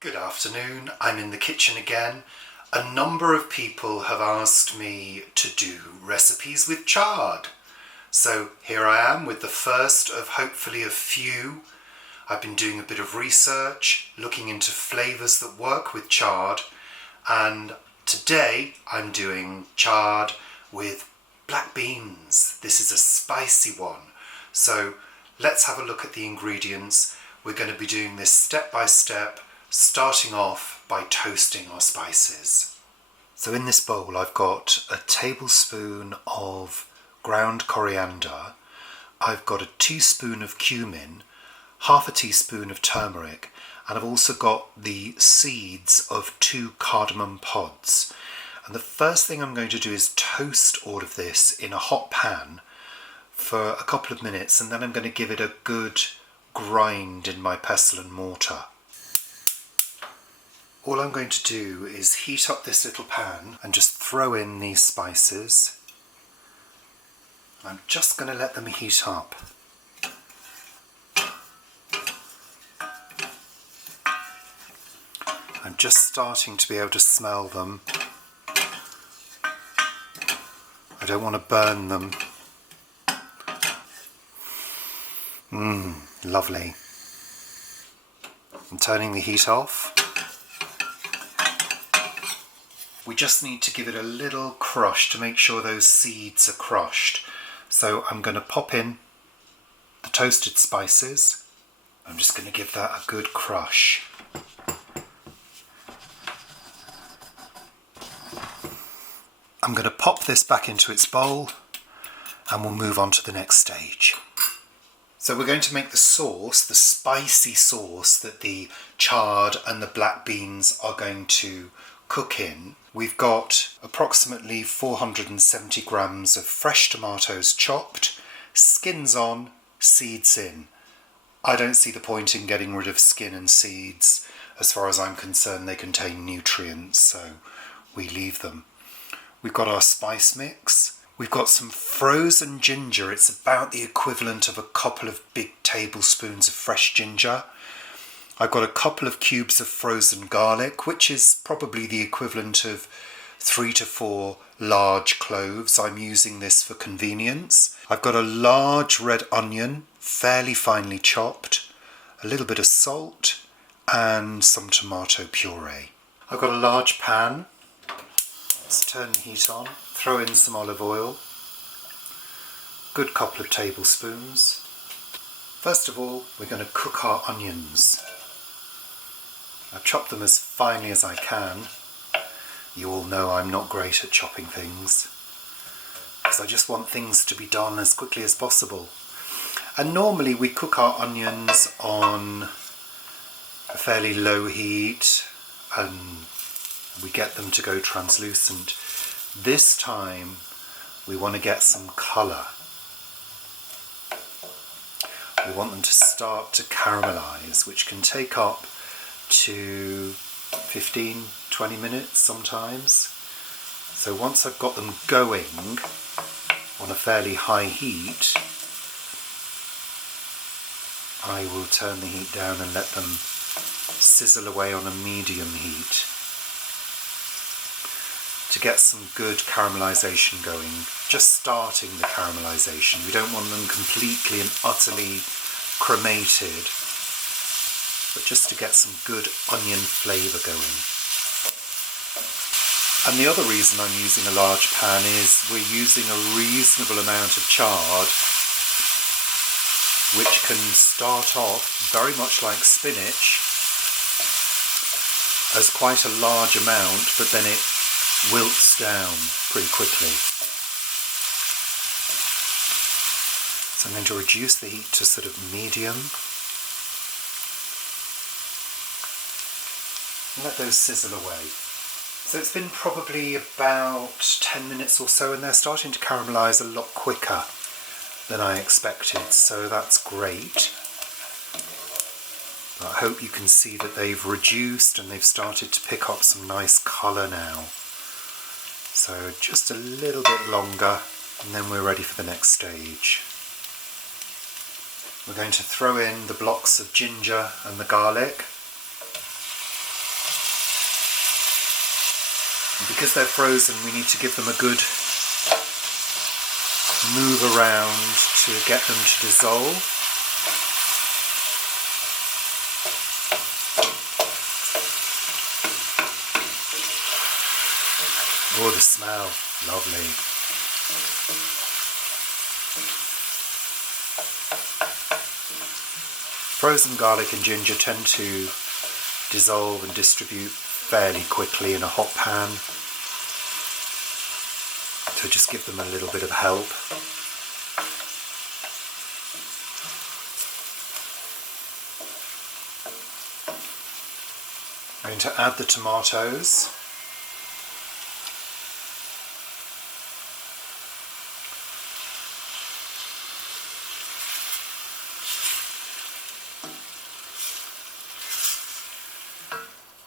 Good afternoon, I'm in the kitchen again. A number of people have asked me to do recipes with chard. So here I am with the first of hopefully a few. I've been doing a bit of research, looking into flavours that work with chard, and today I'm doing chard with black beans. This is a spicy one. So let's have a look at the ingredients. We're going to be doing this step by step, starting off by toasting our spices. So in this bowl I've got a tablespoon of ground coriander, I've got a teaspoon of cumin, half a teaspoon of turmeric, and I've also got the seeds of 2 cardamom pods. And the first thing I'm going to do is toast all of this in a hot pan for a couple of minutes, and then I'm going to give it a good grind in my pestle and mortar. All I'm going to do is heat up this little pan and just throw in these spices. I'm just going to let them heat up. I'm just starting to be able to smell them. I don't want to burn them. Lovely. I'm turning the heat off. We just need to give it a little crush to make sure those seeds are crushed. So I'm going to pop in the toasted spices. I'm just going to give that a good crush. I'm going to pop this back into its bowl and we'll move on to the next stage. So we're going to make the sauce, the spicy sauce that the chard and the black beans are going to cook in. We've got approximately 470 grams of fresh tomatoes chopped, skins on, seeds in. I don't see the point in getting rid of skin and seeds. As far as I'm concerned, they contain nutrients, so we leave them. We've got our spice mix. We've got some frozen ginger. It's about the equivalent of a couple of big tablespoons of fresh ginger. I've got a couple of cubes of frozen garlic, which is probably the equivalent of 3 to 4 large cloves. I'm using this for convenience. I've got a large red onion, fairly finely chopped, a little bit of salt, and some tomato puree. I've got a large pan. Let's turn the heat on, throw in some olive oil, good couple of tablespoons. First of all, we're going to cook our onions. I've chopped them as finely as I can. You all know I'm not great at chopping things, because I just want things to be done as quickly as possible. And normally we cook our onions on a fairly low heat and we get them to go translucent. This time we want to get some colour. We want them to start to caramelise, which can take up to 15-20 minutes sometimes. So once I've got them going on a fairly high heat, I will turn the heat down and let them sizzle away on a medium heat to get some good caramelisation going. Just starting the caramelisation. We don't want them completely and utterly cremated, but just to get some good onion flavour going. And the other reason I'm using a large pan is we're using a reasonable amount of chard, which can start off very much like spinach as quite a large amount, but then it wilts down pretty quickly. So I'm going to reduce the heat to sort of medium. And let those sizzle away. So it's been probably about 10 minutes or so, and they're starting to caramelise a lot quicker than I expected, so that's great. But I hope you can see that they've reduced and they've started to pick up some nice colour now. So just a little bit longer and then we're ready for the next stage. We're going to throw in the blocks of ginger and the garlic. And because they're frozen, we need to give them a good move around to get them to dissolve. Oh, the smell, lovely. Frozen garlic and ginger tend to dissolve and distribute fairly quickly in a hot pan. So just give them a little bit of help. I'm going to add the tomatoes.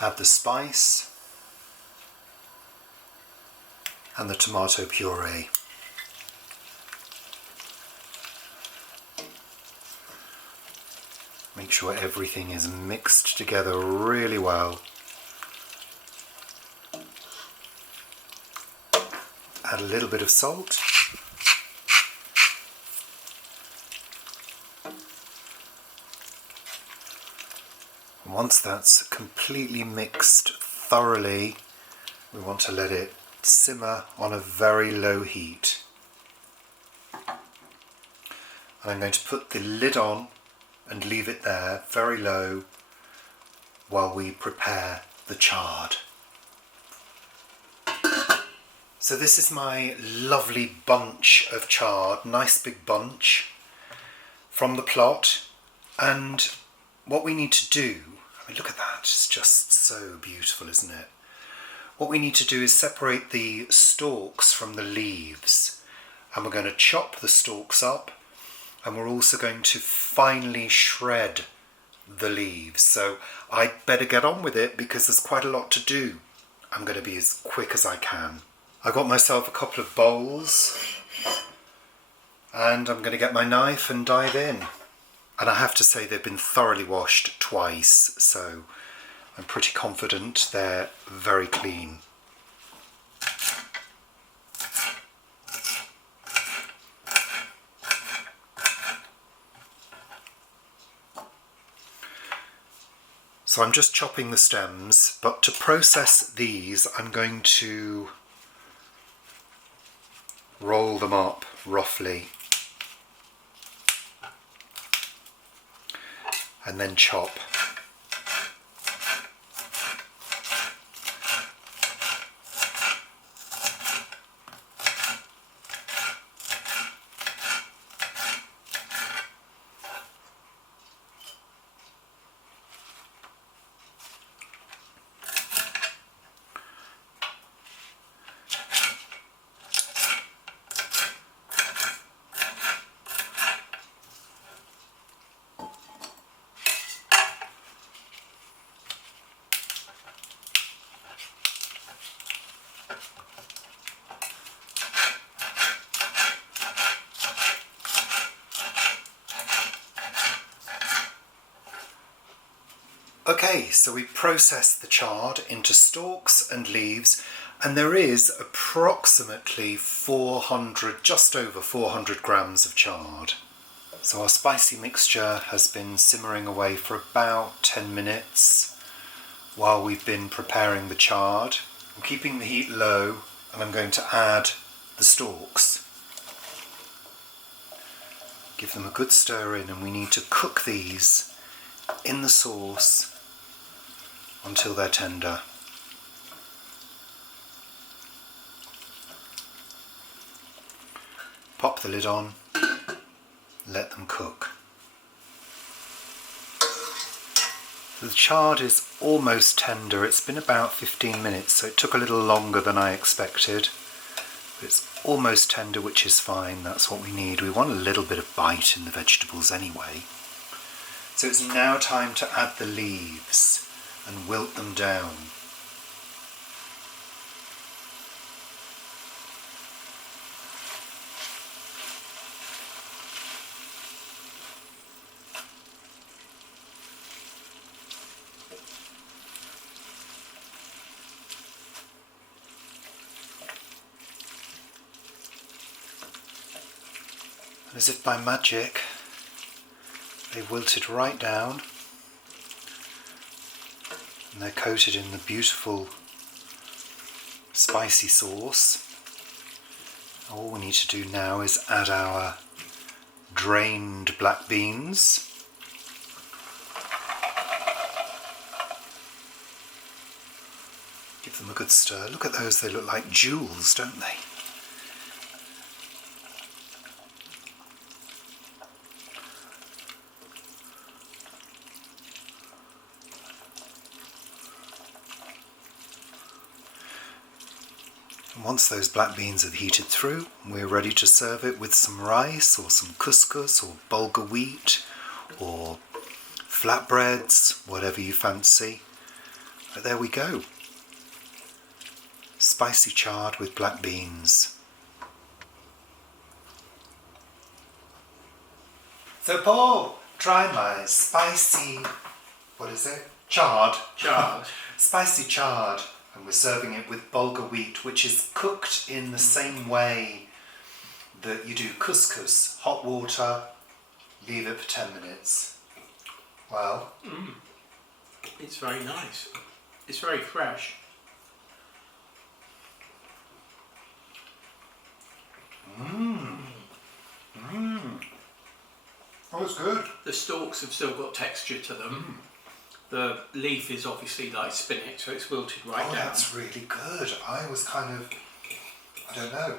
Add the spice and the tomato puree. Make sure everything is mixed together really well. Add a little bit of salt. Once that's completely mixed thoroughly, we want to let it simmer on a very low heat. And I'm going to put the lid on and leave it there very low while we prepare the chard. So this is my lovely bunch of chard, nice big bunch from the plot. And what we need to do, I mean, look at that, it's just so beautiful, isn't it? What we need to do is separate the stalks from the leaves, and we're going to chop the stalks up, and we're also going to finely shred the leaves. So I'd better get on with it because there's quite a lot to do. I'm going to be as quick as I can. I got myself a couple of bowls, and I'm going to get my knife and dive in. And I have to say they've been thoroughly washed twice, so I'm pretty confident they're very clean. So I'm just chopping the stems, but to process these I'm going to roll them up roughly and then chop. Okay, so we process the chard into stalks and leaves, and there is approximately 400, just over 400 grams of chard. So our spicy mixture has been simmering away for about 10 minutes while we've been preparing the chard. I'm keeping the heat low, and I'm going to add the stalks. Give them a good stir in, and we need to cook these in the sauce until they're tender. Pop the lid on, let them cook. The chard is almost tender. It's been about 15 minutes, so it took a little longer than I expected. But it's almost tender, which is fine. That's what we need. We want a little bit of bite in the vegetables anyway. So it's now time to add the leaves and wilt them down. As if by magic, they wilted right down and they're coated in the beautiful spicy sauce. All we need to do now is add our drained black beans. Give them a good stir. Look at those, they look like jewels, don't they? And once those black beans have heated through, we're ready to serve it with some rice or some couscous or bulgur wheat or flatbreads, whatever you fancy. But there we go. Spicy chard with black beans. So Paul, try my spicy, what is it? Chard. Chard. Spicy chard. And we're serving it with bulgur wheat, which is cooked in the same way that you do couscous. Hot water, leave it for 10 minutes. Well. It's very nice. It's very fresh. Oh, it's good. The stalks have still got texture to them. The leaf is obviously like spinach, so it's wilted right down. Oh, that's really good. I was kind of, I don't know,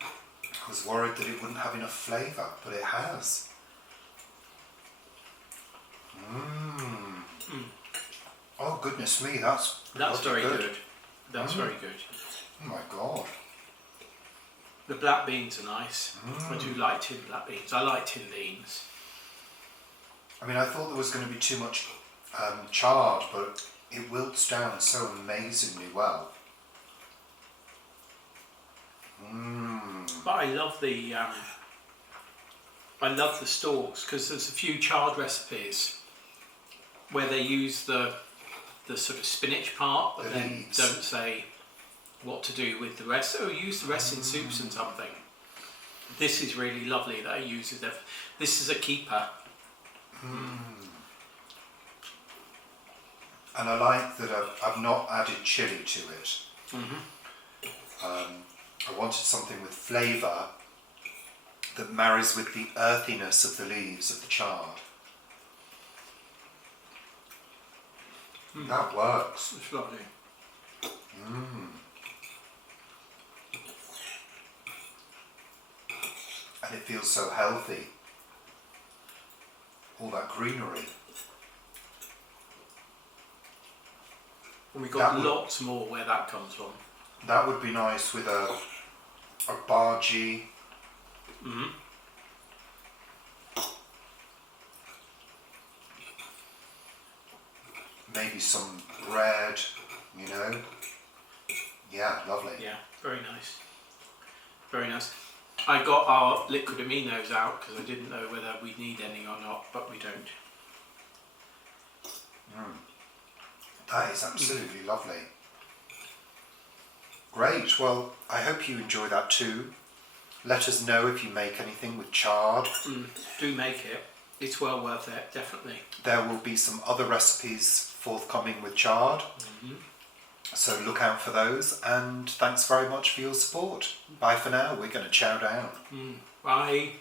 I was worried that it wouldn't have enough flavour, but it has. Oh, goodness me, that's very good. That's very good. Oh my God. The black beans are nice. I do like tinned black beans. I like tinned beans. I mean, I thought there was going to be too much chard, but it wilts down so amazingly well. But I love the stalks, because there's a few chard recipes where they use the sort of spinach part, but then don't say what to do with the rest. Oh, use the rest in soups and something. This is really lovely that it uses it. This is a keeper. And I like that I've not added chilli to it. I wanted something with flavour that marries with the earthiness of the leaves of the chard. That works. It's lovely. And it feels so healthy. All that greenery. And we've got lots more where that comes from. That would be nice with a bhaji. Maybe some bread, you know. Yeah, lovely. Yeah, very nice. Very nice. I got our liquid aminos out because I didn't know whether we'd need any or not, but we don't. That is absolutely lovely. Great, well, I hope you enjoy that too. Let us know if you make anything with chard. Do make it. It's well worth it, definitely. There will be some other recipes forthcoming with chard. So look out for those, and thanks very much for your support. Bye for now, we're going to chow down. Bye.